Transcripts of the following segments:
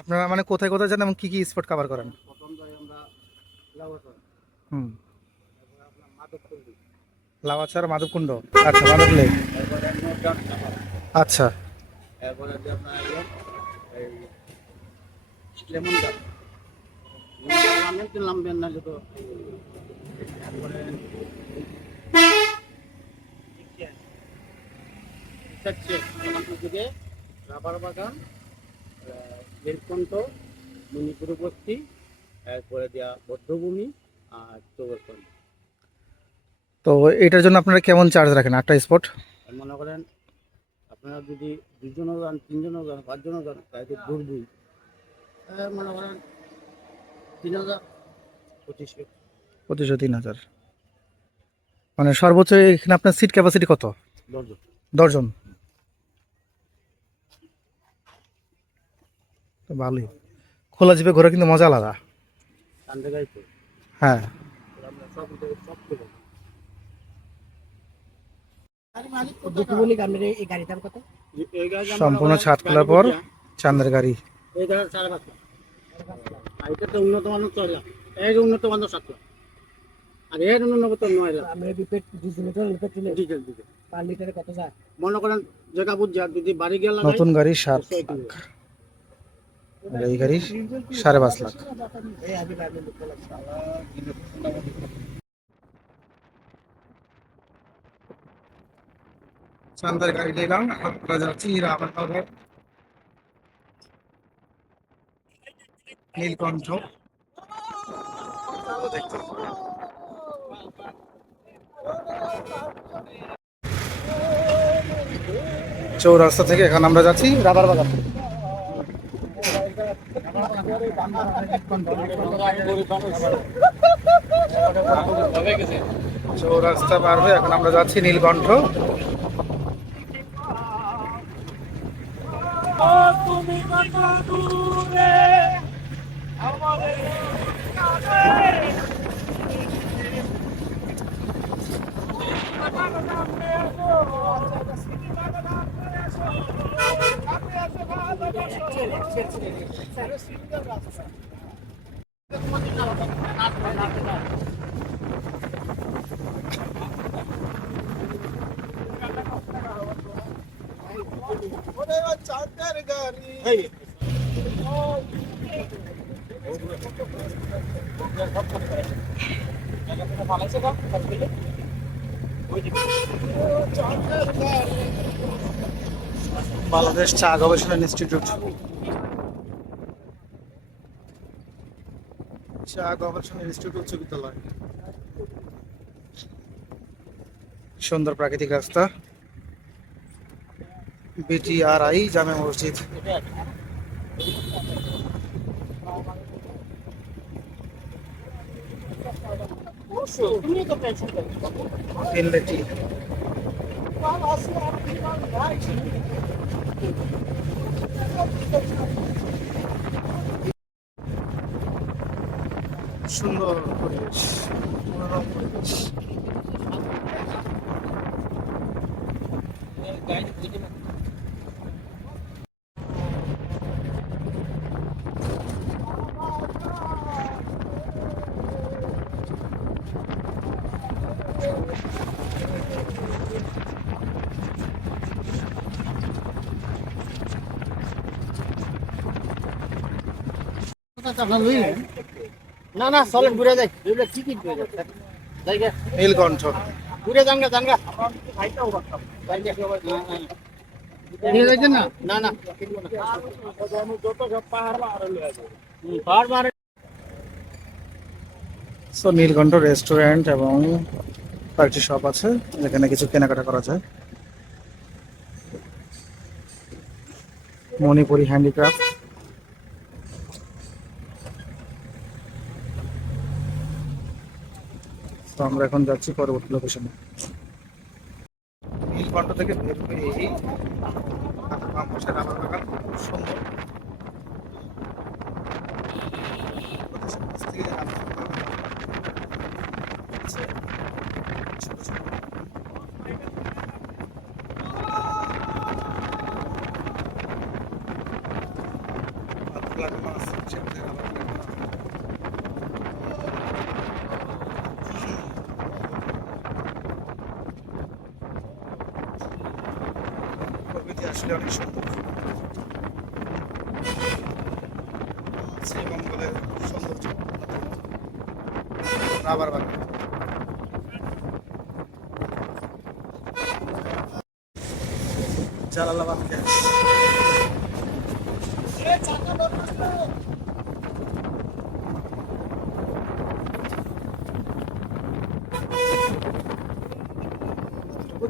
আপনারা মানে কোথায় কোথায় যান এবং কি কি স্পট কভার করেন? প্রথম যাই আমরা লাউয়াচর, হুম। তারপরে আপনার মাধবপল্লী, লাউয়াছড়া, মাধবকুণ্ড। আচ্ছা, মাধব লেক। তারপরে নোটগান সাফার, আচ্ছা। তারপরে যে আপনার এই লেমন গাছ, নামেন তো নামবেন না যত, তারপরে দিকে রাবার বাগান, নীলকণ্ঠ, মণিপুরবর্তী, এরপরে দেওয়া বদ্ধভূমি আর চৌরস্থান। তো এটার জন্য আপনারা কেমন চার্জ রাখেন 8টা স্পট? মনে করেন আপনারা যদি 2জনও যান, 3জনও যান, 5জনও যান, তাহলে ঘুরবই মনে করেন 3000, 2500। 2500-3000। মানে সর্বোচ্চ এখানে আপনার সিট ক্যাপাসিটি কত? 10জন। 10 জন। তো ভালোই। খোলা জিপে ঘোরা কিন্তু মজা আলাদা। কান্দে গাইতে হ্যাঁ। আমরা সব করে দুটো বলি গাড়ি, এই গাড়ির দাম কত? এই গাড়ি সম্পূর্ণ ছাদ খোলার পর চাঁদের গাড়ি। এই গাড়ি 5.5 লাখ। আর এটা তো উন্নত মানের চলে, এর উন্নত মানের 7 লাখ, আর এর উন্নত 9 লাখ। আমি ডিজেল পার লিটারে কত যায় মনে করেন জায়গা বুঝ যা, যদি বাড়ি গেল নতুন গাড়ি 7 লাখ, আর এই গাড়ি 5.5 লাখ। চাঁদের গাড়ি নিলাম, আমরা যাচ্ছি রামনগর, নীলকণ্ঠ। চৌরাস্তা থেকে এখন আমরা যাচ্ছি রাবার বাগান। চৌরাস্তা পার হয়ে এখন আমরা যাচ্ছি নীলকণ্ঠ। বাংলাদেশ চা গবেষণা ইনস্টিটিউট, চা গবেষণা ইনস্টিটিউট উচ্চ বিদ্যালয়। সুন্দর প্রাকৃতিক রাস্তা, বিটিআরআই জামে মসজিদ। ইনলেটি। সুন্দর পরিবেশ, মনোরম পরিবেশ। না না চলেন ঘুরে যাই, টিকিট নীলকণ্ঠ। ঘুরে জানগা নিয়ে যাইছেন না? না না পাহাড় সো নীলকণ্ঠ রেস্টুরেন্ট এবং কয়েকটি শপ আছে, যেখানে কিছু কেনাকাটা করা যায়। মণিপুরি হ্যান্ডিক্রাফট। তো আমরা এখন যাচ্ছি পরবর্তী লোকেশনে। নীলকণ্ঠ থেকে বের হয়ে রাবার বাগান খুব সুন্দর। ছোট ছোট লাগানো আছে, সেখানে রাবার লাগানো আছে। প্রকৃতি আসলে অনেক সুন্দর। শ্রীমঙ্গলের সৌন্দর্য রাবার বাগান। জালালাবাদ গ্যাস।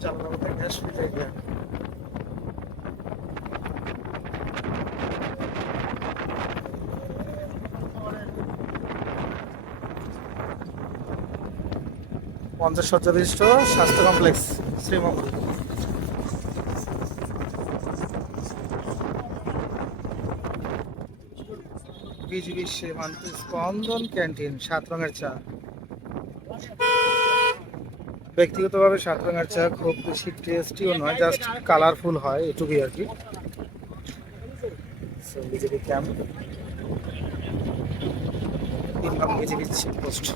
জালালাবাদের গ্যাস ফিল্টার গ্যাস। পঞ্চাশ শয্যা বিশিষ্ট স্বাস্থ্য কমপ্লেক্স শ্রীমঙ্গল। বিজিবি সীমান্ত স্পন্দন ক্যান্টিন, 7 রঙের চা। ব্যক্তিগতভাবে 7 রঙের চা খুব বেশি টেস্টিও নয়, জাস্ট কালারফুল হয়, এটুকুই আর কি। বিজেপি ক্যাম্প, 3 নং বিজেপি চেকপোস্ট।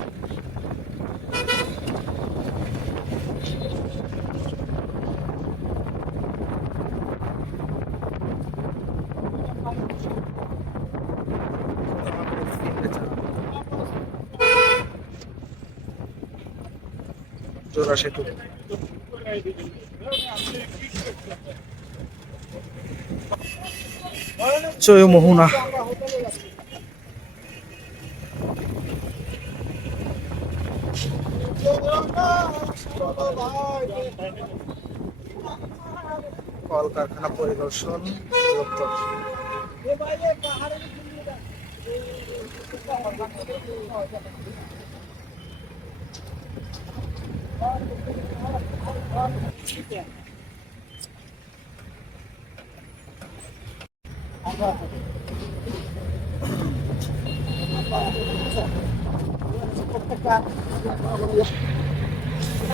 জোড়া সেতু। জয় মোহনা। কলকারখানা পরিদর্শন দপ্তর।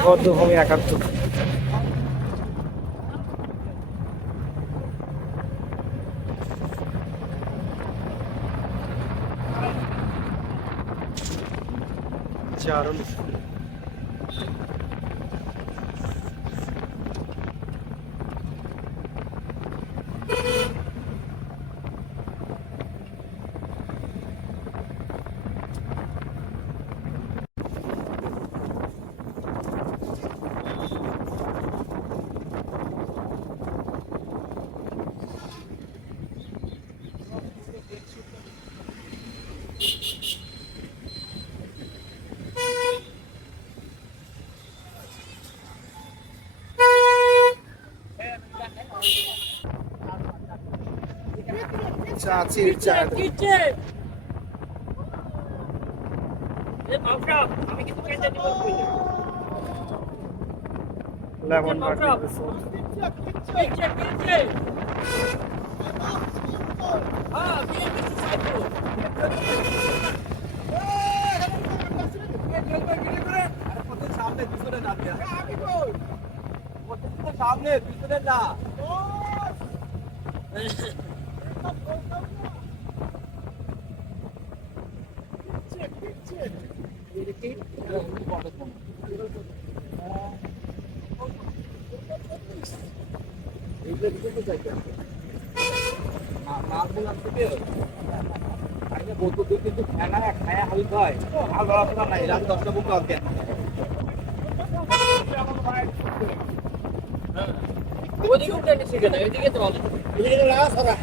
বদ্ধভূমি 71। চারুল। চাচির চা। Lemon butter biscuit. সামনে পিছনে না। কিন্তু খায় হালকা হয়, আর লড়াচড়া নাই, রাত 10টা বুক অজ্ঞান। ওদিকে উঠে নিচ্ছে কেন? এদিকে তো ভালো, এদিকে রাস্তা রাখ।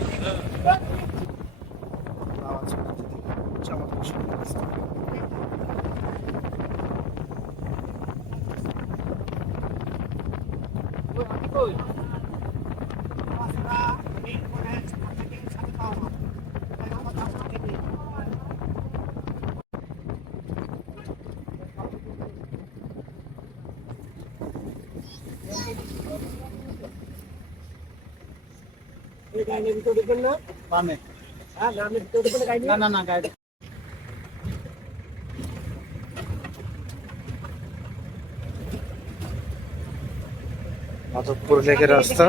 মাধবপুর লেকের রাস্তা।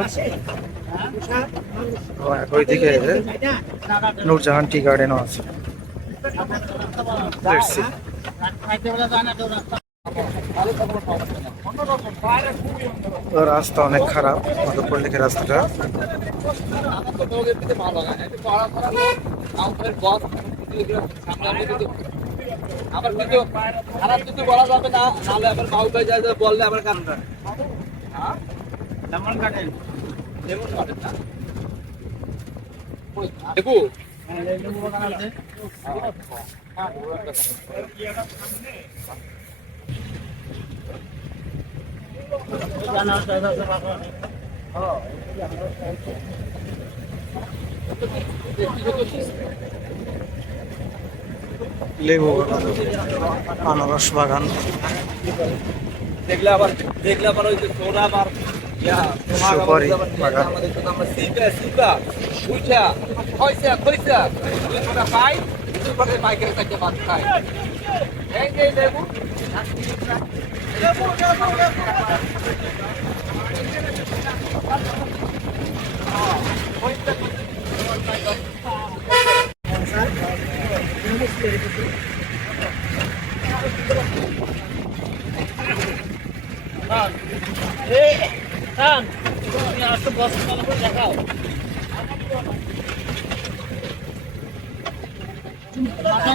ওইদিকে নূরজাহান টি গার্ডেনও আছে। Let's see. রাস্তা অনেক খারাপ, মাধবপুর লেকের রাস্তাটা। আবার কিন্তু খারাপ কিন্তু বলা যাবে না, নাহলে আবার মাউ ভাই যায় বললে আবার কারণটা লেমন গার্ডেন লেমন গার্ডেন না দেখো লেমন বাগান আছে। জানা জায়গা আছে বাবা। লেবু বাগান, আনারস বাগান। দেখলে আবার ওই যে সোনা আর সুপারি বাগান। আমাদের তো আমরা সিকা উইটা খইসা দুই টাকা পাই, দুই টাকা পাইকারি কাছে বাদ খাই। এই যে লেবু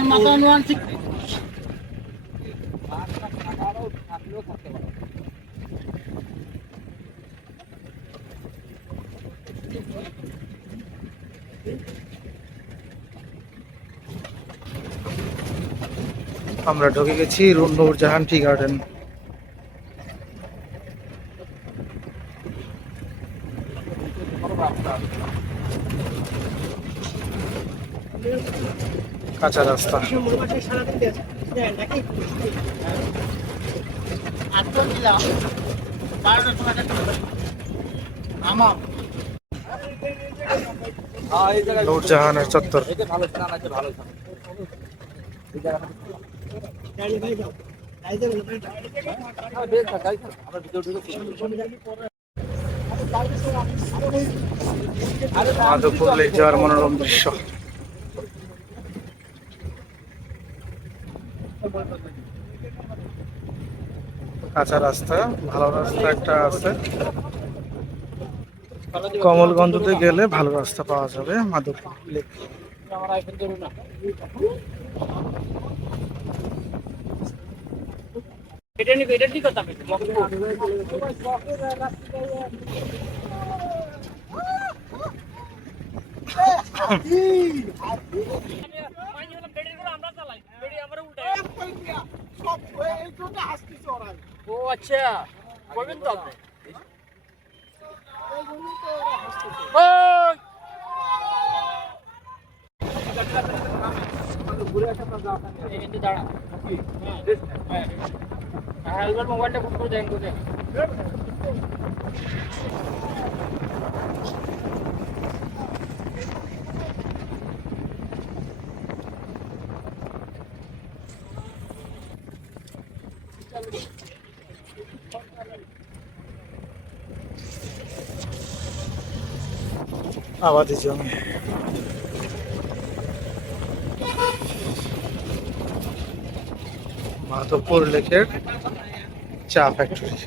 মাটন ওয়ান সিক্স। আমরা ঢুকে গেছি নূরজাহান টি গার্ডেন। কাঁচা রাস্তা। এই জায়গায় নূরজাহানের চত্বর। এটা ভালো স্নান আছে, ভালো স্নান এই জায়গাটা বেশ গাড়ি আমরা ভিতরে ঢুকে মাধবপুর লেক যাওয়ার মনোরম দৃশ্য। কাঁচা রাস্তা, ভালো রাস্তা একটা আছে। কমলগঞ্জতে গেলে ভালো রাস্তা পাওয়া যাবে মাধবপুর লেক। আমার আইফোন ধরুন না। এটা নিবে, এটা ঠিক কথা বলছি। ও আচ্ছা, করবেন তো আপনি? মোবাইলটা বুক করে দেন তো। আবাদি জমি। মাধবপুর লেকের চা ফ্যাক্টরি।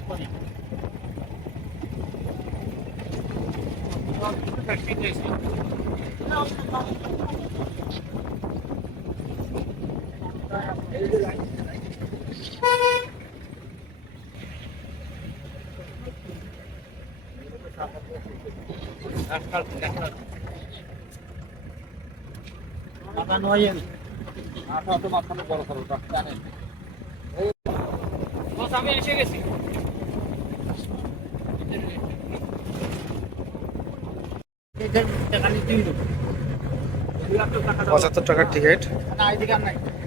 আমি এসে গেছি। 75 টাকার টিকিট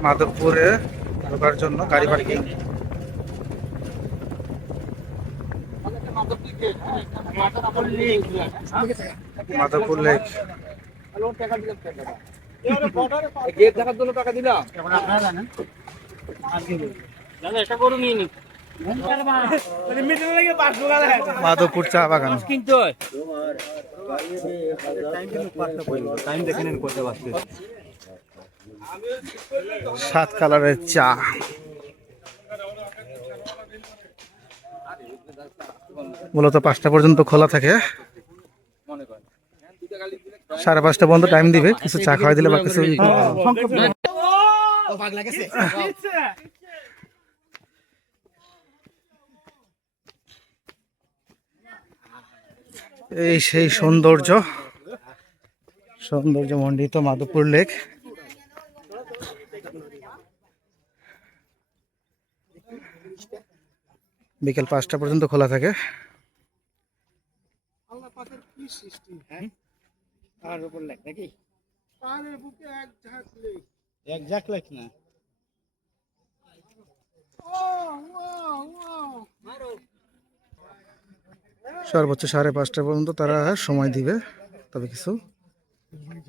মাধবপুরে ঢোকার জন্য, গাড়ি পার্কিং। মাধবপুর লেক গেট দেখার জন্য টাকা দিলাম। আপনারা জানেন আজকে দাদা এটা করুন নিয়ে নি। মাধবপুর চা বাগান। সাত কালারের চা। মূলত 5টা পর্যন্ত খোলা থাকে, 5:30 পর্যন্ত টাইম দিবে, কিছু চা খাওয়াই দিলে বা কিছু এই সেই সৌন্দর্য মণ্ডিত মাধবপুর লেক। বিকেল 5টা পর্যন্ত খোলা থাকে। সর্বোচ্চ 5:30 পর্যন্ত তারা সময় দিবে, তবে কিছু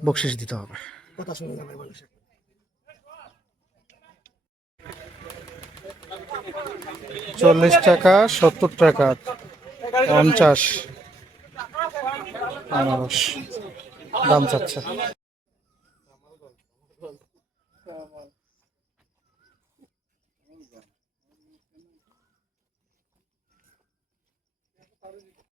বকশিস দিতে হবে। 40 টাকা, 70 টাকা, 50 আনারস দাম চাচ্ছে।